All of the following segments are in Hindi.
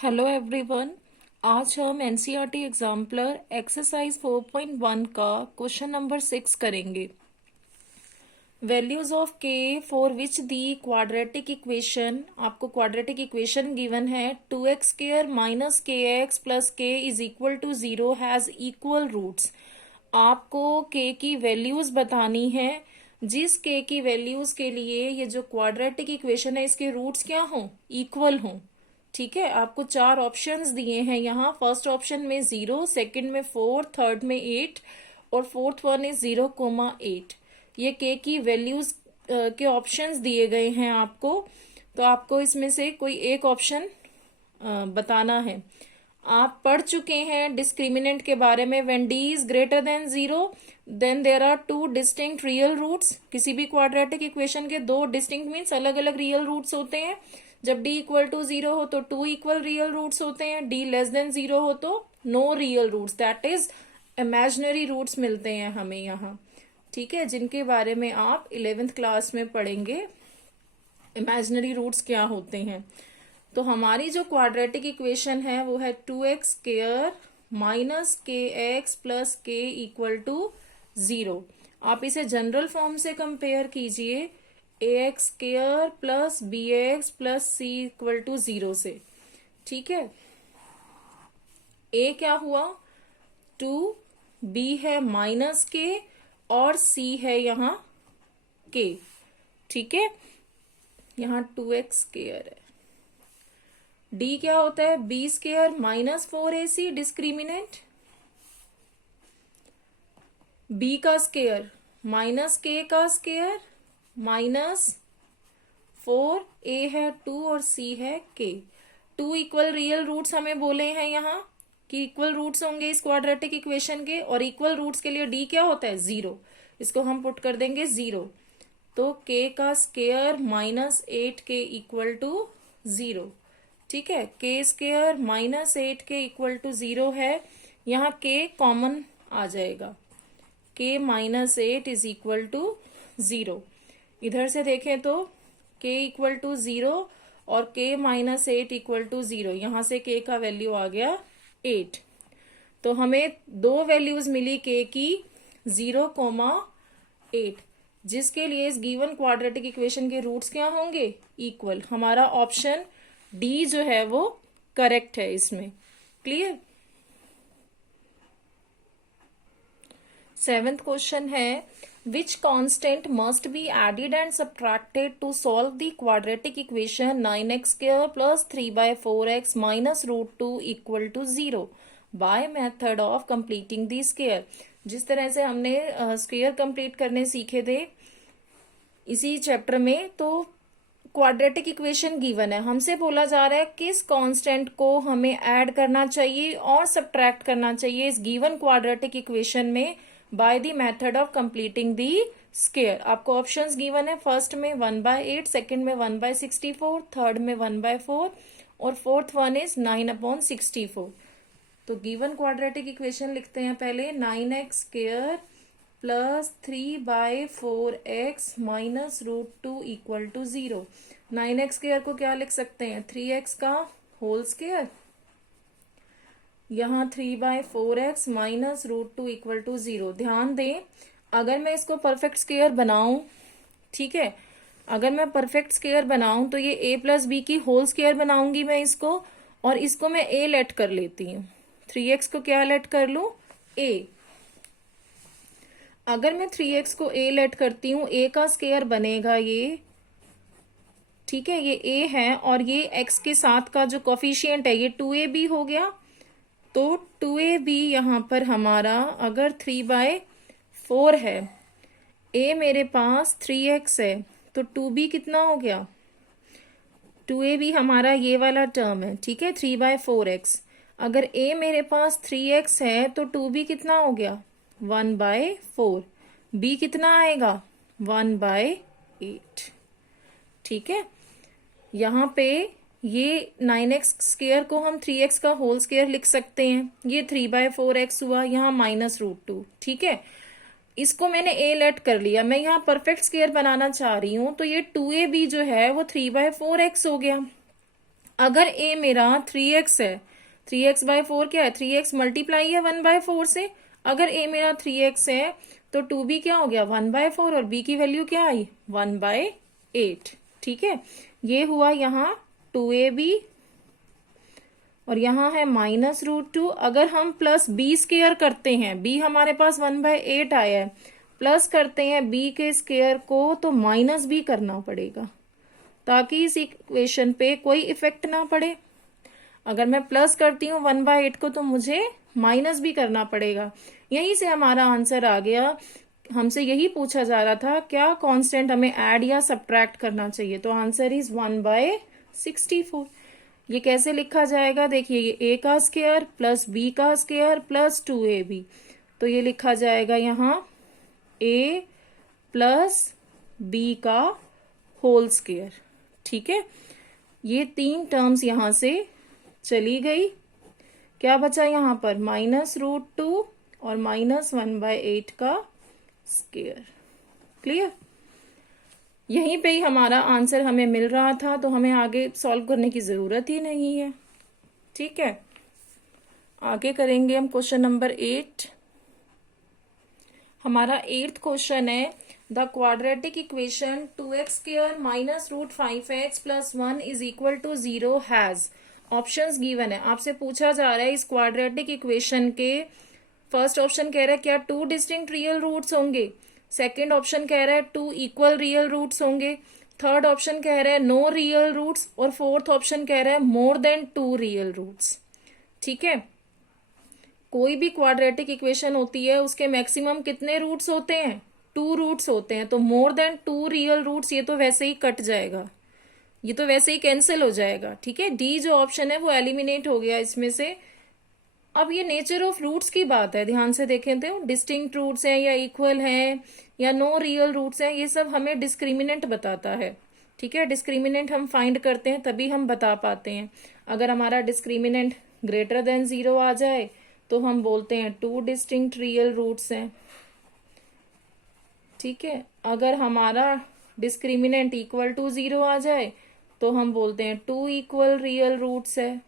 Hello everyone. आज हम एनसीईआरटी एग्जाम्पलर एक्सरसाइज 4.1 का क्वेश्चन नंबर 6 करेंगे। Values of k for which the quadratic equation, आपको क्वाड्रेटिक इक्वेशन गिवन है 2x² minus k x plus k is equal to 0 has equal roots. आपको के की वैल्यूज बतानी है, जिस के की वैल्यूज के लिए ये जो क्वाड्रेटिक इक्वेशन है इसके रूट्स क्या हों, इक्वल हों। ठीक है, आपको चार ऑप्शंस दिए हैं यहाँ। फर्स्ट ऑप्शन में 0, सेकंड में 4, थर्ड में 8 और फोर्थ वन इज 0,8। ये के की वैल्यूज के ऑप्शंस दिए गए हैं आपको, तो आपको इसमें से कोई एक ऑप्शन बताना है। आप पढ़ चुके हैं डिस्क्रिमिनेंट के बारे में। When D is greater than 0 then there are two distinct real roots. किसी भी क्वाड्रेटिक इक्वेशन के दो डिस्टिंक्ट मीन्स अलग अलग रियल रूट्स होते हैं। जब d इक्वल टू 0 हो तो 2 इक्वल रियल रूट्स होते हैं। d लेस देन 0 हो तो no real roots, that is imaginary roots मिलते हैं हमें यहाँ। ठीक है, जिनके बारे में आप 11th क्लास में पढ़ेंगे इमेजिनरी रूट्स क्या होते हैं। तो हमारी जो क्वाड्रेटिक इक्वेशन है वो है 2x² minus k x plus k equal to 0। आप इसे जनरल फॉर्म से कंपेयर कीजिए ax² plus bx plus c equal to 0 से। ठीक है, a क्या हुआ 2, b है माइनस के और c है यहाँ k। ठीक है, यहाँ 2x² है। d क्या होता है b² minus 4ac discriminant, b का स्केयर माइनस k का स्केयर माइनस 4, a है 2 और c है k। 2 इक्वल रियल रूट्स हमें बोले हैं यहाँ कि इक्वल रूट्स होंगे इस क्वाड्रेटिक इक्वेशन के, और इक्वल रूट्स के लिए d क्या होता है 0। इसको हम पुट कर देंगे 0, तो k का square minus 8k equal to 0। ठीक है, k square minus 8k equal to 0 है। यहाँ k कॉमन आ जाएगा, k minus 8 is equal to 0। इधर से देखें तो k इक्वल टू 0 और k माइनस 8 इक्वल टू 0। यहां से k का वैल्यू आ गया 8। तो हमें दो वैल्यूज मिली k की 0,8, जिसके लिए इस गिवन क्वाड्रेटिक इक्वेशन के रूट्स क्या होंगे, इक्वल। हमारा ऑप्शन डी जो है वो करेक्ट है इसमें। क्लियर। 7th क्वेश्चन है which constant must be added and subtracted to solve the quadratic equation 9x² plus 3/4x minus root 2 equal to 0 by method of completing the square। जिस तरह से हमने स्क्वेयर कंप्लीट करने सीखे थे इसी चैप्टर में, तो क्वाड्रेटिक इक्वेशन गिवन है, हमसे बोला जा रहा है किस कांस्टेंट को हमें ऐड करना चाहिए और सब्ट्रैक्ट करना चाहिए इस गिवन क्वाड्रेटिक इक्वेशन में by the method of completing the square. आपको ऑप्शंस गिवन है, फर्स्ट में 1/8, सेकंड में 1/64, थर्ड में 1/4 और फोर्थ वन इज 9/64। तो गिवन क्वाड्रेटिक इक्वेशन लिखते हैं पहले 9x² plus 3/4x minus root 2 equal to 0। 9x² को क्या लिख सकते हैं 3x का होल स्क्वायर, यहाँ 3/4x minus root 2 equal to 0। ध्यान दें, अगर मैं इसको परफेक्ट स्क्वायर बनाऊं, ठीक है, अगर मैं परफेक्ट स्क्वायर बनाऊं तो ये a प्लस बी की होल स्क्वायर बनाऊंगी मैं इसको, और इसको मैं a लेट कर लेती हूँ। 3x को क्या लेट कर लूं a। अगर मैं 3x को a लेट करती हूँ, a का स्क्वायर बनेगा ये। ठीक है, ये a है और ये x के साथ का जो कोफिशिएंट है ये 2ab हो गया। तो 2ab यहां पर हमारा अगर 3/4 है, a मेरे पास 3x है, तो 2b कितना हो गया 2ab हमारा ये वाला टर्म है। ठीक है, 3/4x। अगर a मेरे पास 3x है तो 2b कितना हो गया 1/4। b कितना आएगा 1/8। ठीक है, यहाँ पे ये 9x² को हम 3x का होल स्क्वायर लिख सकते हैं। ये 3/4x हुआ, यहाँ माइनस रूट 2। ठीक है, इसको मैंने a लेट कर लिया, मैं यहाँ परफेक्ट स्क्वायर बनाना चाह रही हूँ, तो ये 2ab जो है वो 3/4x हो गया। अगर ए मेरा 3x है, 3x/4 क्या है, 3x मल्टीप्लाई है 1/4 से। अगर ए मेरा 3x है तो 2b क्या हो गया, 1/4, और b की वैल्यू क्या आई, 1/8। ठीक है, ये हुआ यहाँ 2ab, और यहाँ है -√2। अगर हम प्लस b स्क्वायर करते हैं, b हमारे पास 1/8 आया है, प्लस करते हैं b के स्क्वायर को तो माइनस भी करना पड़ेगा, ताकि इस इक्वेशन पे कोई इफेक्ट ना पड़े। अगर मैं प्लस करती हूँ 1/8 को तो मुझे माइनस भी करना पड़ेगा। यहीं से हमारा आंसर आ गया। हमसे यही पूछा जा रहा था क्या कांस्टेंट हमें ऐड या सब्ट्रैक्ट करना चाहिए, तो आंसर इज 1/64। ये कैसे लिखा जाएगा, देखिए ये a का स्क्वायर प्लस b का स्क्वायर प्लस 2ab, तो ये लिखा जाएगा यहाँ a प्लस b का होल स्क्वायर। ठीक है, ये 3 टर्म्स यहां से चली गई। क्या बचा यहाँ पर, -√2 और -1/8 का स्क्वायर। क्लियर, यहीं पे ही हमारा आंसर हमें मिल रहा था, तो हमें आगे सॉल्व करने की जरूरत ही नहीं है। ठीक है, आगे करेंगे हम क्वेश्चन नंबर 8। हमारा 8th क्वेश्चन है, the quadratic equation 2x² -√5x + 1 = 0 has. Options given है, आपसे पूछा जा रहा है इस क्वाड्रेटिक इक्वेशन के। फर्स्ट ऑप्शन कह रहा है क्या 2 डिस्टिंक्ट रियल रूट्स होंगे, सेकंड ऑप्शन कह रहा है 2 इक्वल रियल रूट्स होंगे, थर्ड ऑप्शन कह रहा है नो रियल रूट्स, और फोर्थ ऑप्शन कह रहा है मोर देन 2 रियल रूट्स। ठीक है, कोई भी क्वाड्रेटिक इक्वेशन होती है उसके मैक्सिमम कितने रूट्स होते हैं, 2 रूट्स होते हैं। तो मोर देन 2 रियल रूट्स, ये तो वैसे ही कट जाएगा, ये तो वैसे ही कैंसिल हो जाएगा। ठीक है, डी जो ऑप्शन है वो एलिमिनेट हो गया इसमें से। अब ये नेचर ऑफ रूट्स की बात है, ध्यान से देखें तो डिस्टिंक्ट रूट्स हैं या इक्वल हैं या नो रियल रूट्स हैं, ये सब हमें डिस्क्रिमिनेंट बताता है। ठीक है, डिस्क्रिमिनेंट हम फाइंड करते हैं तभी हम बता पाते हैं। अगर हमारा डिस्क्रिमिनेंट ग्रेटर देन 0 आ जाए तो हम बोलते हैं 2 डिस्टिंक्ट रियल रूट्स हैं। ठीक है, अगर हमारा डिस्क्रिमिनेंट इक्वल टू 0 आ जाए तो हम बोलते हैं 2 इक्वल रियल रूट्स है।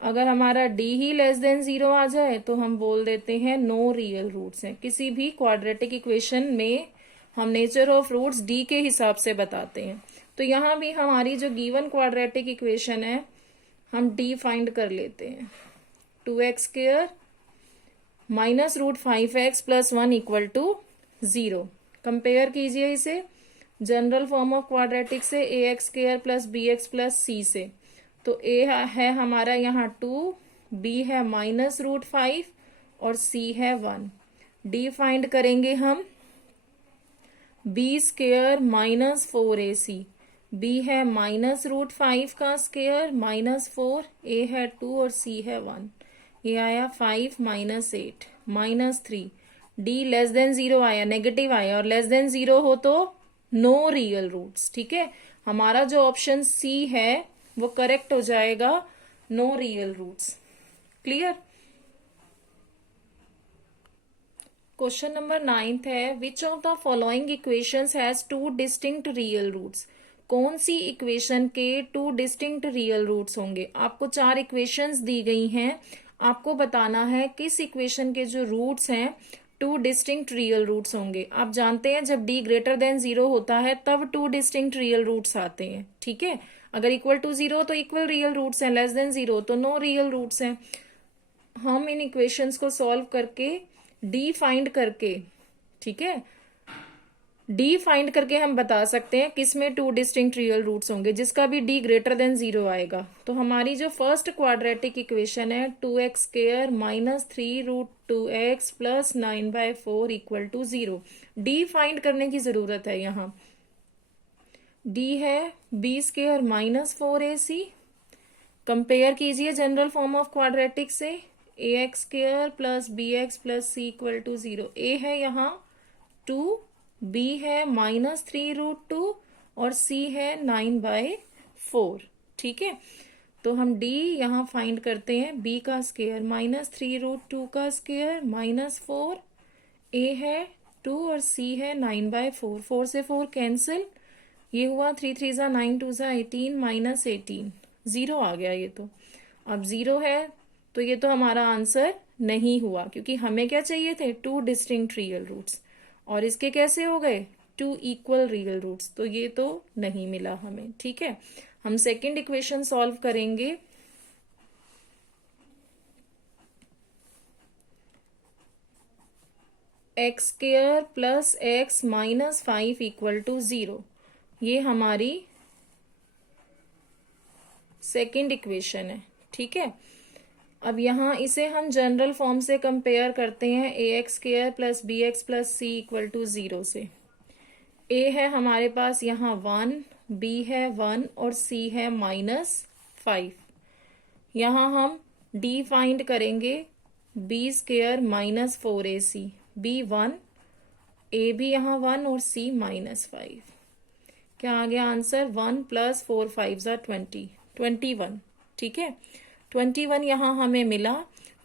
अगर हमारा d ही लेस देन 0 आ जाए तो हम बोल देते हैं नो रियल रूट्स हैं। किसी भी क्वाड्रेटिक इक्वेशन में हम नेचर ऑफ रूट्स d के हिसाब से बताते हैं। तो यहाँ भी हमारी जो गिवन क्वाड्रेटिक इक्वेशन है हम d फाइंड कर लेते हैं, 2x² -√5x + 1 = 0। कंपेयर कीजिए इसे जनरल फॉर्म ऑफ क्वाड्रेटिक से ax² + bx + c से। तो a है हमारा यहाँ 2, b है -√5 और c है 1। d फाइंड करेंगे हम b² -4ac, b है -√5 का स्क्वायर -4, a है 2 और c है 1। ये आया 5 -8 -3। d लेस देन 0 आया, नेगेटिव आया, और लेस देन 0 हो तो नो रियल रूट्स। ठीक है, हमारा जो ऑप्शन c है वो करेक्ट हो जाएगा, no real roots. Clear. Question number 9th है, which of the following equations has 2 distinct real roots. कौन सी इक्वेशन के 2 डिस्टिंक्ट रियल रूट्स होंगे। आपको 4 इक्वेशंस दी गई हैं, आपको बताना है किस इक्वेशन के जो रूट्स हैं 2 डिस्टिंक्ट रियल रूट्स होंगे। आप जानते हैं जब d ग्रेटर देन 0 होता है तब 2 डिस्टिंक्ट रियल रूट्स आते हैं। ठीक है, अगर इक्वल टू 0 तो इक्वल रियल रूट्स हैं, लेस देन 0 तो नो रियल रूट्स हैं। हम इन इक्वेशंस को सॉल्व करके d फाइंड करके, ठीक है, d फाइंड करके हम बता सकते हैं किसमें 2 डिस्टिंक्ट रियल रूट्स होंगे, जिसका भी d ग्रेटर देन 0 आएगा। तो हमारी जो फर्स्ट क्वाड्रेटिक इक्वेशन है 2x² -3√2x + 9/4 = 0, d फाइंड करने की जरूरत है। यहाँ d है b² -4ac। कंपेयर कीजिए जनरल फॉर्म ऑफ क्वाड्रेटिक से ax² + bx + c = 0। a है यहाँ 2, b है -3√2 और c है 9/4। ठीक है, तो हम d यहाँ फाइंड करते हैं, b का स्क्वायर -3√2 का स्क्वायर -4, a है 2 और c है 9/4। 4 से 4 कैंसिल, ये हुआ 3 3 ज़ा 9 2 ज़ा 18 माइनस 18, जीरो आ गया ये तो। अब जीरो है तो ये तो हमारा आंसर नहीं हुआ, क्योंकि हमें क्या चाहिए थे, 2 डिस्टिंक्ट रियल रूट्स, और इसके कैसे हो गए, 2 इक्वल रियल रूट्स, तो ये तो नहीं मिला हमें। ठीक है, हम सेकंड इक्वेशन सॉल्व करेंगे। X square plus x minus 5 equal to 0, ये हमारी सेकंड इक्वेशन है। ठीक है, अब यहाँ इसे हम जनरल फॉर्म से कंपेयर करते हैं, a x square plus b x plus c equal to 0 से। ए है हमारे पास यहाँ 1, बी है 1 और सी है -5। यहाँ हम डी फाइंड करेंगे, B square minus 4ac, B 1, A भी यहाँ 1 और सी -5। क्या आ गया आंसर, 1 + 4 5 ज़ा 20, 21। ठीक है, 21 यहाँ हमें मिला।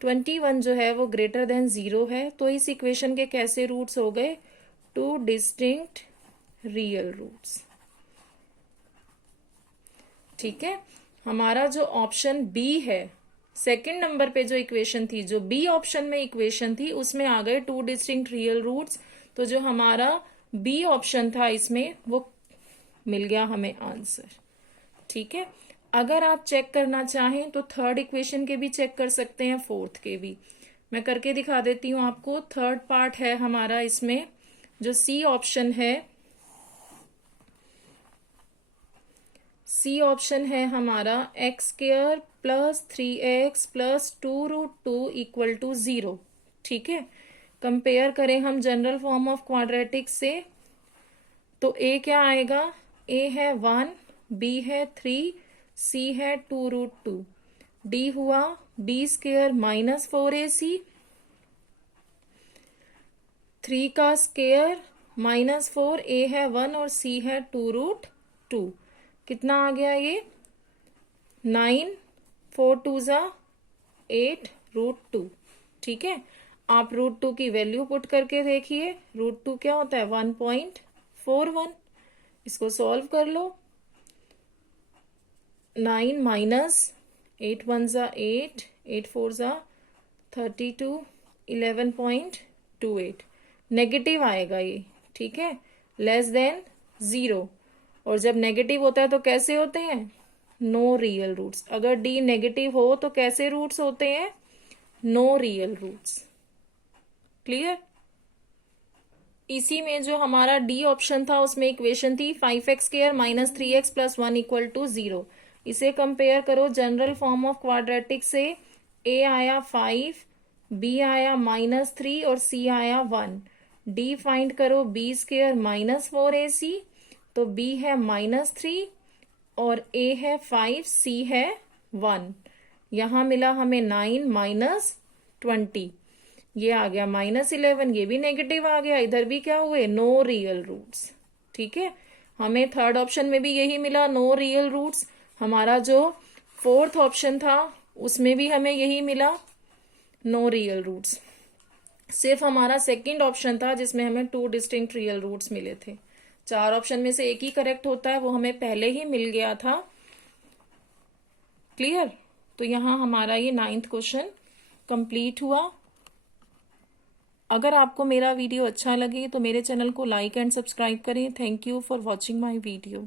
21 जो है वो ग्रेटर देन 0 है, तो इस इक्वेशन के कैसे रूट्स हो गए, 2 डिस्टिंक्ट रियल रूट्स। ठीक है, हमारा जो ऑप्शन बी है, सेकंड नंबर पे जो इक्वेशन थी, जो बी ऑप्शन में इक्वेशन थी, उसमें आ गए 2 डिस्टिंक्ट रियल रूट्स, तो जो हमारा बी ऑप्शन था इसमें वो मिल गया हमें आंसर। ठीक है, अगर आप चेक करना चाहें तो थर्ड इक्वेशन के भी चेक कर सकते हैं, फोर्थ के भी। मैं करके दिखा देती हूँ आपको। थर्ड पार्ट है हमारा इसमें, जो सी ऑप्शन है, सी ऑप्शन है हमारा x square plus 3x plus 2√2 equal to 0। ठीक है, कंपेयर करें हम जनरल फॉर्म ऑफ क्वाड्रेटिक से, तो ए क्या आएगा, ए है 1, बी है 3, सी है 2√2, डी हुआ बी स्क्वायर माइनस 4ac, 3 का स्क्वायर -4, ए है 1 और सी है 2√2। कितना आ गया ये, 9, 4 2 ज़ा 8 √2। ठीक है, आप √2 की वैल्यू पुट करके देखिए, √2 क्या होता है, 1.41। इसको सॉल्व कर लो। 9 माइनस 8 1 ज़ा 8, 8 4 ज़ा 32, 11.28, नेगेटिव आएगा ये। ठीक है, लेस देन 0, और जब नेगेटिव होता है तो कैसे होते हैं, नो रियल रूट्स। अगर डी नेगेटिव हो तो कैसे रूट्स होते हैं, नो रियल रूट्स। क्लियर। इसी में जो हमारा डी ऑप्शन था उसमें इक्वेशन थी 5x square minus 3x plus 1 equal to 0। इसे कंपेयर करो जनरल फॉर्म ऑफ क्वाड्रेटिक से, ए आया 5, बी आया -3 और सी आया 1। डी फाइंड करो, बी स्क्वायर -4ac, तो बी है -3 और ए है 5, सी है 1। यहां मिला हमें 9 - 20, ये आ गया -11, ये भी नेगेटिव आ गया, इधर भी क्या हुए, नो रियल रूट्स। ठीक है, हमें थर्ड ऑप्शन में भी यही मिला, नो रियल रूट्स। हमारा जो फोर्थ ऑप्शन था उसमें भी हमें यही मिला, नो रियल रूट्स। सिर्फ हमारा सेकंड ऑप्शन था जिसमें हमें 2 डिस्टिंक्ट रियल रूट्स मिले थे। 4 ऑप्शन में से एक ही करेक्ट होता है, वो हमें पहले ही मिल गया था। क्लियर। तो यहां हमारा ये 9th क्वेश्चन कंप्लीट हुआ। अगर आपको मेरा वीडियो अच्छा लगे तो मेरे चैनल को लाइक एंड सब्सक्राइब करें। Thank you for watching my video.